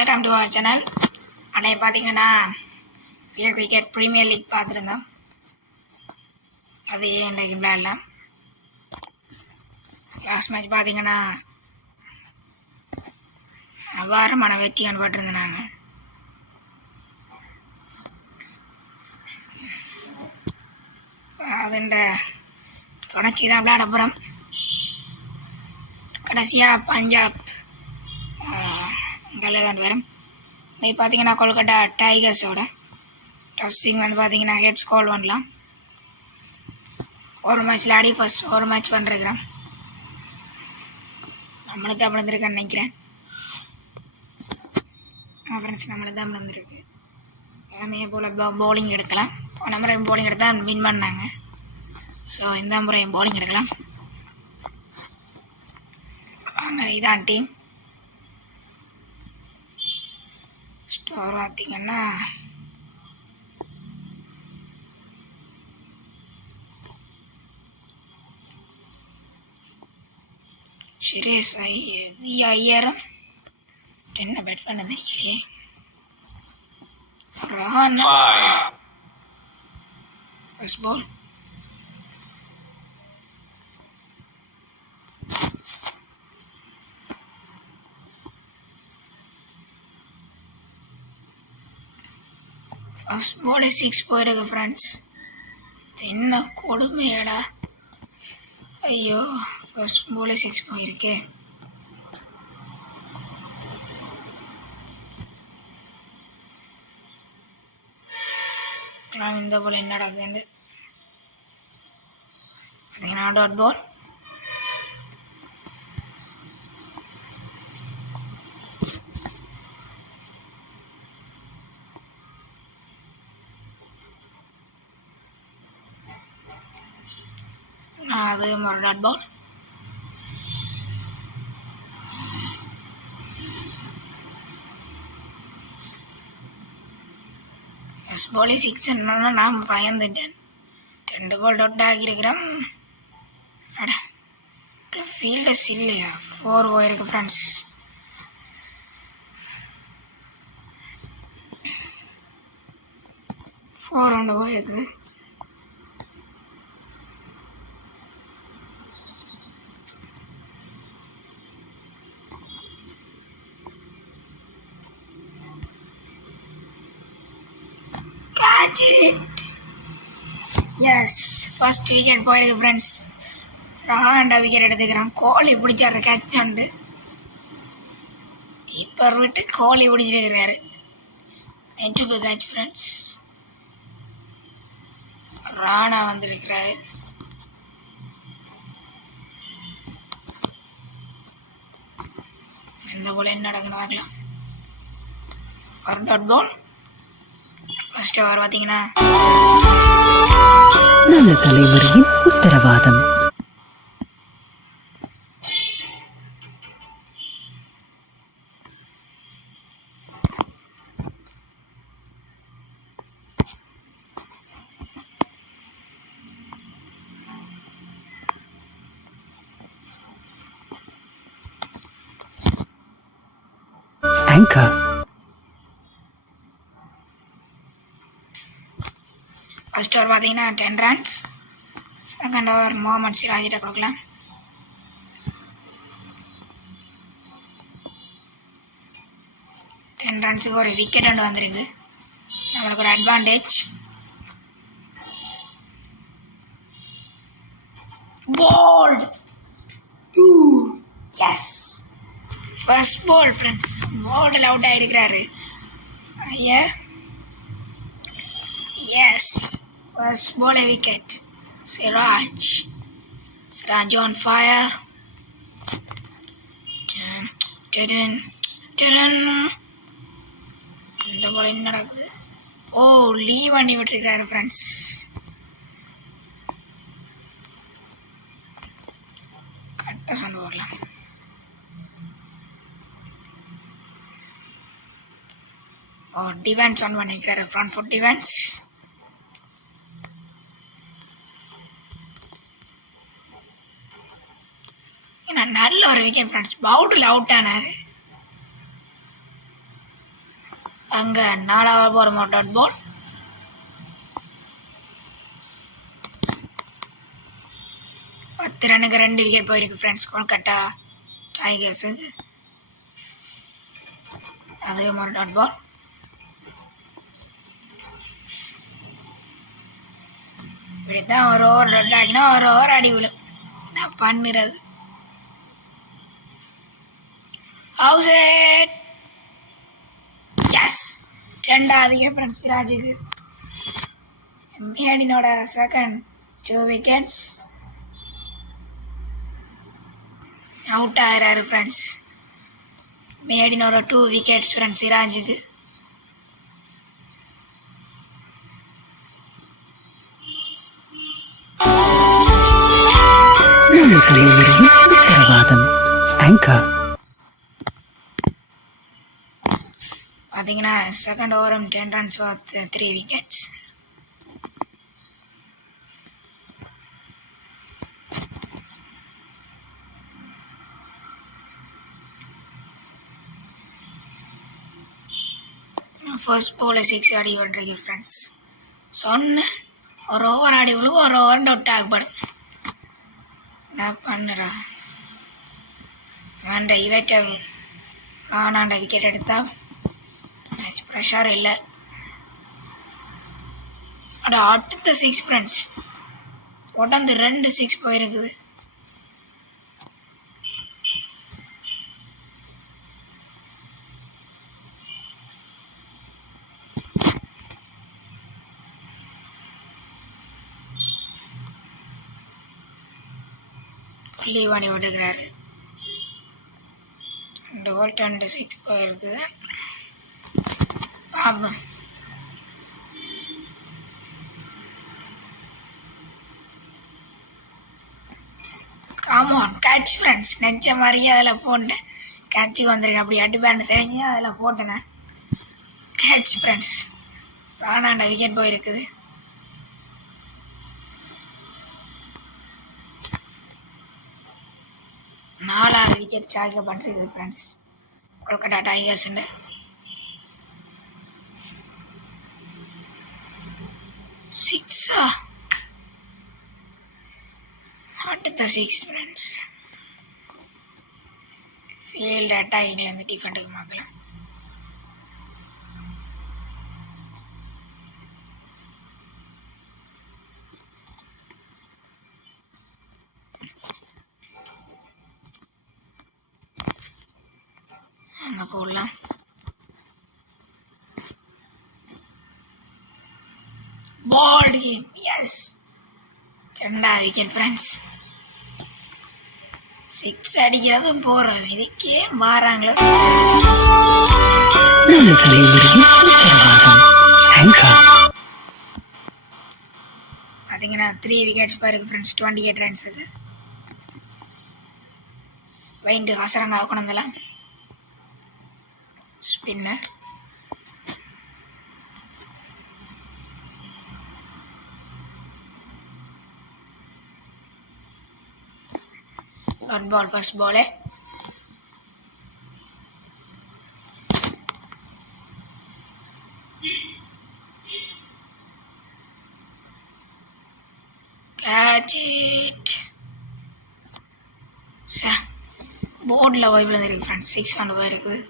Welcome to our channel. அன்னைக்கு பார்த்தீங்கன்னா real cricket premier league பார்த்துருந்தோம். அது இன்றைக்கு விளையாடலாம். லாஸ்ட் மேட்ச் பார்த்தீங்கன்னா அபாரமான வெற்றி அனுப்பட்டிருந்தேன். நான் அதுண்ட தொடர்ச்சி தான் விளையாட போகிறோம். கடைசியாக பஞ்சாப் தான் வரும். இது பார்த்தீங்கன்னா கொல்கட்டா டைகர்ஸோட டஸ்டிங் வந்து பார்த்தீங்கன்னா ஹெட் ஸ்கோர் பண்ணலாம். ஒரு மேட்ச்சில் ஆடி ஃபர்ஸ்ட் ஒரு மேட்ச் பண்ணிருக்கிறேன். நம்மளுக்கு தான் விழுந்திருக்கேன்னு நினைக்கிறேன். ஃப்ரெண்ட்ஸ் நம்மளுக்கு தான் விழுந்திருக்கு. எல்லாமே போல் பவுலிங் எடுக்கலாம். போன முறை பவுலிங் எடுத்தால் வின் பண்ணாங்க. ஸோ இந்த முறை பவுலிங் எடுக்கலாம். இதான் டீம். ஸ்டோர் பார்த்தீங்கன்னா சுரேஷ் ஐயரம் என்ன பேட் பண்ண தெரியலையே. Rahan first ball. ஃபர்ஸ்ட் பாலே 6 போயிருக்கு ஃப்ரெண்ட்ஸ். என்ன கொடுமையடா. ஐயோ, ஃபர்ஸ்ட் பாலே 6 போயிருக்கே. இந்த போல் என்ன நடக்குது பார்த்தீங்கன்னா டாட் பால். அது ஒரு டாட் பால். ஃபர்ஸ்ட் பாலே 6 என்னன்னா நான் பயந்துட்டேன். 2 பால் டொட் ஆகியிருக்கிறேன். அட ஃபீல்டர்ஸ் இல்லையா. 4 போயிருக்கு ஃப்ரெண்ட்ஸ். ஃபோர் ரவுண்டு போயிருக்கு. Catch it. Yes, first wicket போயிருக்கு ஃப்ரெண்ட்ஸ். ரஹாண்டா விக்கெட் எடுத்துக்கிறான். கோலி பிடிச்சாரு கேட்ச் ஆண்டு. இப்போ விட்டு கோலி பிடிச்சிருக்கிறாரு. நெட்டு கேட்ச் ஃப்ரெண்ட்ஸ். ராணா வந்திருக்கிறாரு. இந்த போல என்ன நடக்குன்னு பார்க்கலாம். ஒரு டாட் பால். ஃபர்ஸ்ட் ஓவர் பார்த்தீங்கன்னா நல்ல தலைமுறையின் உத்தரவாதம். ஆங்கர். ஃபர்ஸ்ட் ஓவர் பார்த்தீங்கன்னா 10 ரன்ஸ். செகண்ட் ஓவர் முகமது சிராஜிட்ட கொடுக்கலாம். டென் ரன்ஸுக்கு ஒரு விக்கெட் ஒன்று வந்திருக்கு. நம்மளுக்கு ஒரு advantage. Bowled. Yes, first ball friends. போல்டில் அவுட் ஆகிருக்கிறாரு Iyer. Yes, first ball a wicket. Siraj on fire. இந்த பால் என்ன நடக்குது? ஓ, லீவ் பண்ணி விட்டுருக்காரு ஃப்ரெண்ட்ஸ். கரெக்டாக சொன்ன வரலாம். ஓ, டிஃபென்ஸ் ஆன் பண்ணிருக்காரு. Front food defence. நல்ல ஒரு விக்கெட் ஃப்ரெண்ட்ஸ். பவுண்டரியில் அவுட் ஆனார். அங்கே 4வது போகிற டாட் பால். ரனுக்கு 2 விக்கெட் போயிருக்கு ஃப்ரெண்ட்ஸ் கொல்கட்டா டைகர்ஸுக்கு. அதே மாதிரி டாட் பால். இப்படித்தான் ஒரு ஓவர் டொட் ஆகினா ஒரு ஓவர் அடி விழும். நான் பண்ணுறது ஹவுஸ் ஹெட். எஸ் 2வது விக்கெட் ஃப்ரெண்ட்ஸ் சிராஜுக்கு. மேடினோட செகண்ட் 2 விக்கெட்ஸ். அவுட் ஆகிறாரு ஃப்ரெண்ட்ஸ். மேடினோட 2 விக்கெட்ஸ் ஃப்ரெண்ட்ஸ் சிராஜுக்கு. தலைமுறையின் உத்தரவாதம் ஆங்கர். பார்த்தீங்கன்னா செகண்ட் ஓவரும் 10 runs worth 3 விக்கெட்ஸ். ஃபர்ஸ்ட் போல 6 அடி விட்டுருக்கு ஃப்ரெண்ட்ஸ். சொன்ன ஒரு ஓவர் அடி விழுகும், ஒரு ஓவர் டவுட் ஆகப்படும். நான் பண்ணுறா வேண்ட இவற்ற ராணாண்ட விக்கெட் எடுத்தா மேட்ச் ப்ரெஷர் இல்லை. அட அடுத்த 6 ஃப்ரெண்ட்ஸ் உடந்து 2 6 போயிருக்குது. லீவானி விட்டுக்கிறாரு. 2 ball 2 6 போயிருக்குது. பாப்போம். Common catch friends. நெச்ச மாதிரியே அதில் போட்டேன். கேட்சுக்கு வந்திருக்கு. அப்படி அடிப்பேன்னு தெரிஞ்சு அதில் போட்டேன். Catch friends. ராணாண்ட விக்கெட் போயிருக்குது. நாலாவது விக்கெட் சாய்க்கப்பட்டிருக்குது ஃப்ரெண்ட்ஸ் கொல்கட்டா டைகர்ஸ். சிக்ஸா அடுத்த 6 ஃப்ரெண்ட்ஸ். ஃபீல்டு அட்டாக்கிங்லேருந்து டிஃபெண்டுக்கு மாற்றலாம். அங்கே போடலாம். Ball game. எஸ் 2வது விக்கெட் ஃப்ரெண்ட்ஸ். 6 அடிக்கிறதும் போடுறோம். இதுக்கே மாறாங்களோ. நல்ல தலைமுறையின் உத்தரவாதம் ஆங்கர். பார்த்தீங்கன்னா 3 விக்கெட்ஸ் பாருக்கு ஃப்ரெண்ட்ஸ் 28 ரன்ஸுக்கு. வைண்டு அவசரங்க கொண்டதெல்லாம் ஸ்பின்னர். டாட் பால் ஃபர்ஸ்ட் பாலே. Catch it. போர்டில் போய் விழுந்துருக்கு ஃப்ரெண்ட்ஸ். 6 வந்து போயிருக்குது.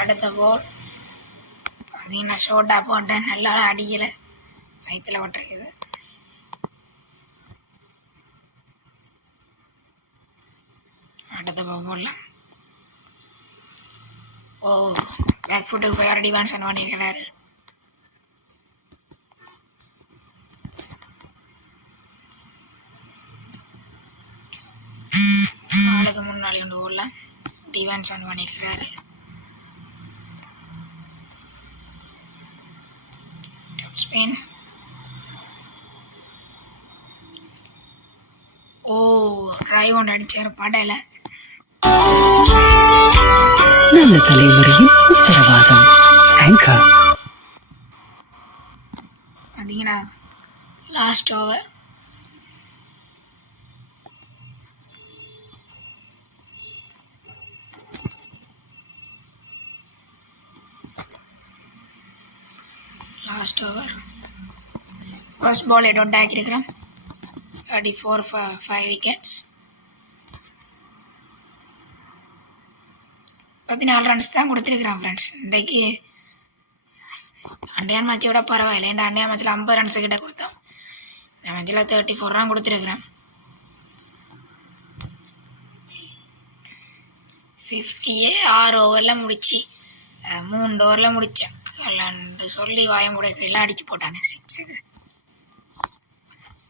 அடுத்த பால் பார்த்தீங்கன்னா ஷோட்டா போட்டேன். நல்லா அடிக்கலை. வயிற்றுல விட்டுருக்குது. அடுத்த பால் போடலாம். ஓ பேக் ஃபுட்டுக்கு போய் டிவான்ஸ் பண்ணியிருக்கிறாரு. ஆளுக்கு முன்னாடி கொண்டு போடலாம். டிவான்ஸ் பண்ணியிருக்கிறாரு. ஸ்பெயின். ஓ டிரைவ் ஒன்று அடிச்சாரு படையில. நல்ல தலைமுறையின் உத்தரவாதம் ஆங்கர். பார்த்தீங்கன்னா last over last over first ball dot ஆக்கியிருக்கிறேன் 34 5 விக்கெட்ஸ் 14 ரன்ஸ் தான் கொடுத்துருக்குறான் ஃப்ரெண்ட்ஸ். இன்றைக்கு அண்டையான் மேட்சை விட பரவாயில்லை. இந்த அண்டையான் மேட்ச்சில் 50 ரன்ஸ் கிட்ட கொடுத்தோம். இந்த மேட்சில் 34 ரன் கொடுத்துருக்குறேன். 50 6 ஓவரில் முடிச்சு 3 ஓவரில் முடித்தேன். சொல்லி வாயம் கூட எல்லாம் அடித்து போட்டானே 6க்கு.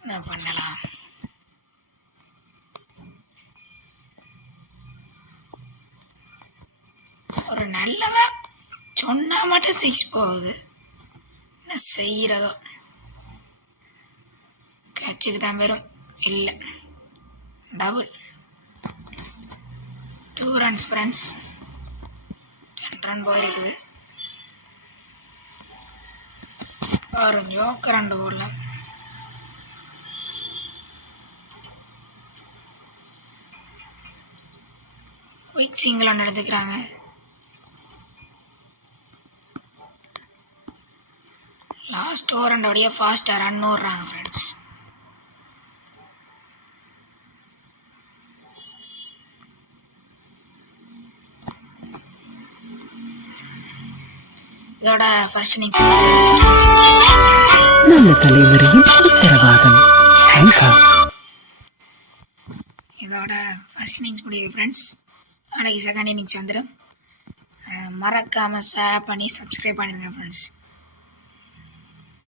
என்ன பண்ணலாம்? ஒரு நல்லவ சொன்னா மட்டும் 6 போகுது. என்ன செய்யறதோ? கேட்சுக்கு தான் வெறும் இல்லை. Double 2 runs friends. 10 ரன் போயிருக்குது. ஒரு ஜோக்கர் 2 ஓவரில் குயிக் சிங்கிள் ஒன்று எடுத்துக்கிறாங்க. லாஸ்ட் ஓவர் அப்படியே ஃபாஸ்ட்டாக ரன் ஓடுறாங்க ஃப்ரெண்ட்ஸ். இதோட ஃபர்ஸ்ட் இன்னிங்ஸ் நல்ல தலைமுறையின் உத்தரவாதம் ஆங்கா. இதோட ஃபர்ஸ்ட் இன்னிங்ஸ் முடியுது ஃப்ரெண்ட்ஸ். நாளைக்கு செகண்ட் இன்னிங்ஸ் வந்துடும். மறக்காமல் ஷேர் பண்ணி சப்ஸ்கிரைப் பண்ணிடுங்க ஃப்ரெண்ட்ஸ்.